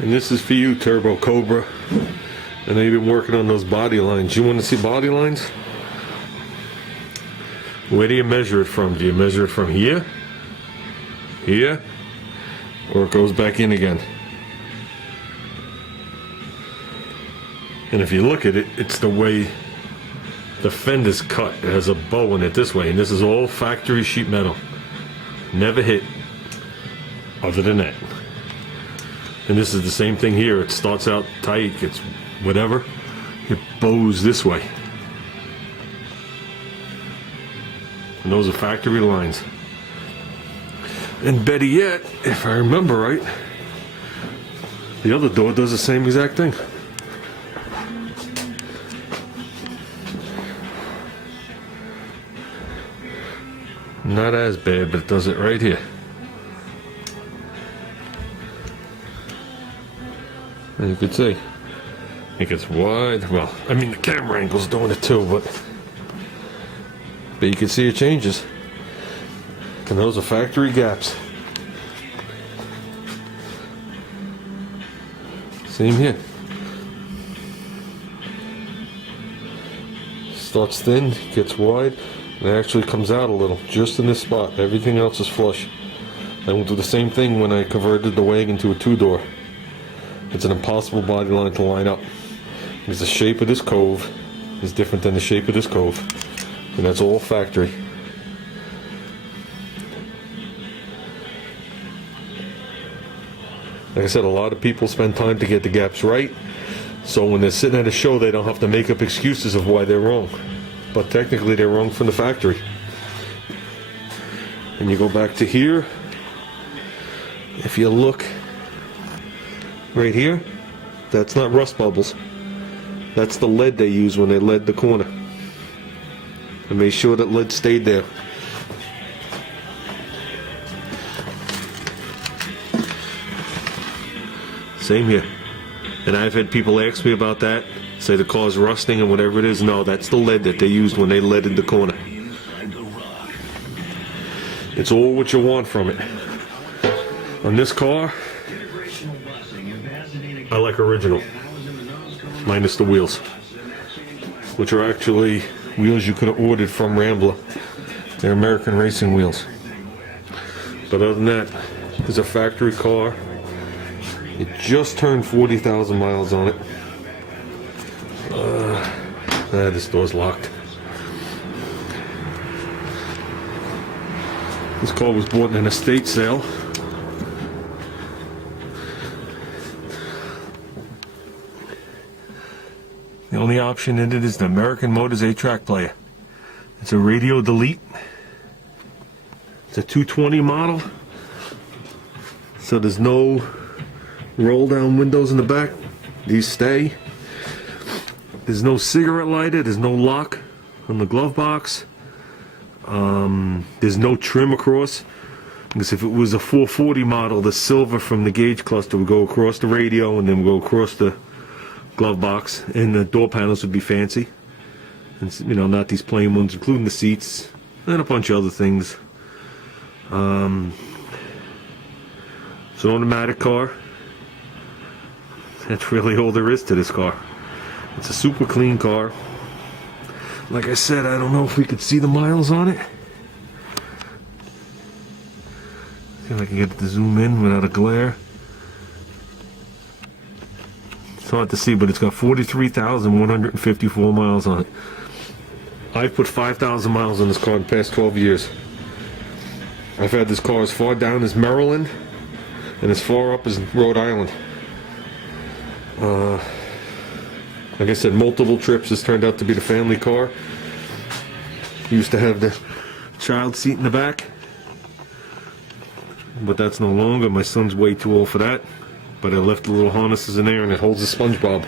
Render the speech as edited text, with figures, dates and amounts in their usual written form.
And this is for you, Turbo Cobra. I know you've been working on those body lines. You want to see body lines? Where do you measure it from? Do you measure it from here? Here? Or it goes back in again? And if you look at it, it's the way the fender's cut. It has a bow in it this way, and this is all factory sheet metal. Never hit other than that. And this is the same thing here. It starts out tight, gets whatever, it bows this way. And those are factory lines. And better yet, if I remember right, the other door does the same exact thing. Not as bad, but it does it right here. And you can see it gets wide. Well, I mean the camera angle's doing it too, but you can see it changes. And those are factory gaps. Same here. Starts thin, gets wide, and it actually comes out a little, just in this spot. Everything else is flush. I will do the same thing when I converted the wagon to a two-door. It's an impossible body line to line up, because the shape of this cove is different than the shape of this cove, and that's all factory. Like I said, a lot of people spend time to get the gaps right, so when they're sitting at a show they don't have to make up excuses of why they're wrong. But technically they're wrong from the factory. And you go back to here, if you look right here, that's not rust bubbles. That's the lead they use when they lead the corner. And make sure that lead stayed there. Same here. And I've had people ask me about that, say the car's rusting and whatever it is. No, that's the lead that they used when they leaded the corner. It's all what you want from it. On this car, I like original, minus the wheels, which are actually wheels you could have ordered from Rambler. They're American racing wheels. But other than that, it's a factory car. It just turned 40,000 miles on it. This door's locked. This car was bought in an estate sale. The only option in it is the American Motors 8-track player. It's a radio delete. It's a 220 model. So there's no roll down windows in the back. These stay. There's no cigarette lighter. There's no lock on the glove box. There's no trim across, because if it was a 440 model, the silver from the gauge cluster would go across the radio and then go across the glove box, and the door panels would be fancy. And you know, not these plain ones, including the seats and a bunch of other things. It's an automatic car. That's really all there is to this car. It's a super clean car. Like I said, I don't know if we could see the miles on it. See if I can get it to zoom in without a glare. It's hard to see, but it's got 43,154 miles on it. I've put 5,000 miles on this car in the past 12 years. I've had this car as far down as Maryland and as far up as Rhode Island. Like I said, multiple trips. This turned out to be the family car. Used to have the child seat in the back, but that's no longer. My son's way too old for that, but I left the little harnesses in there and it holds a SpongeBob.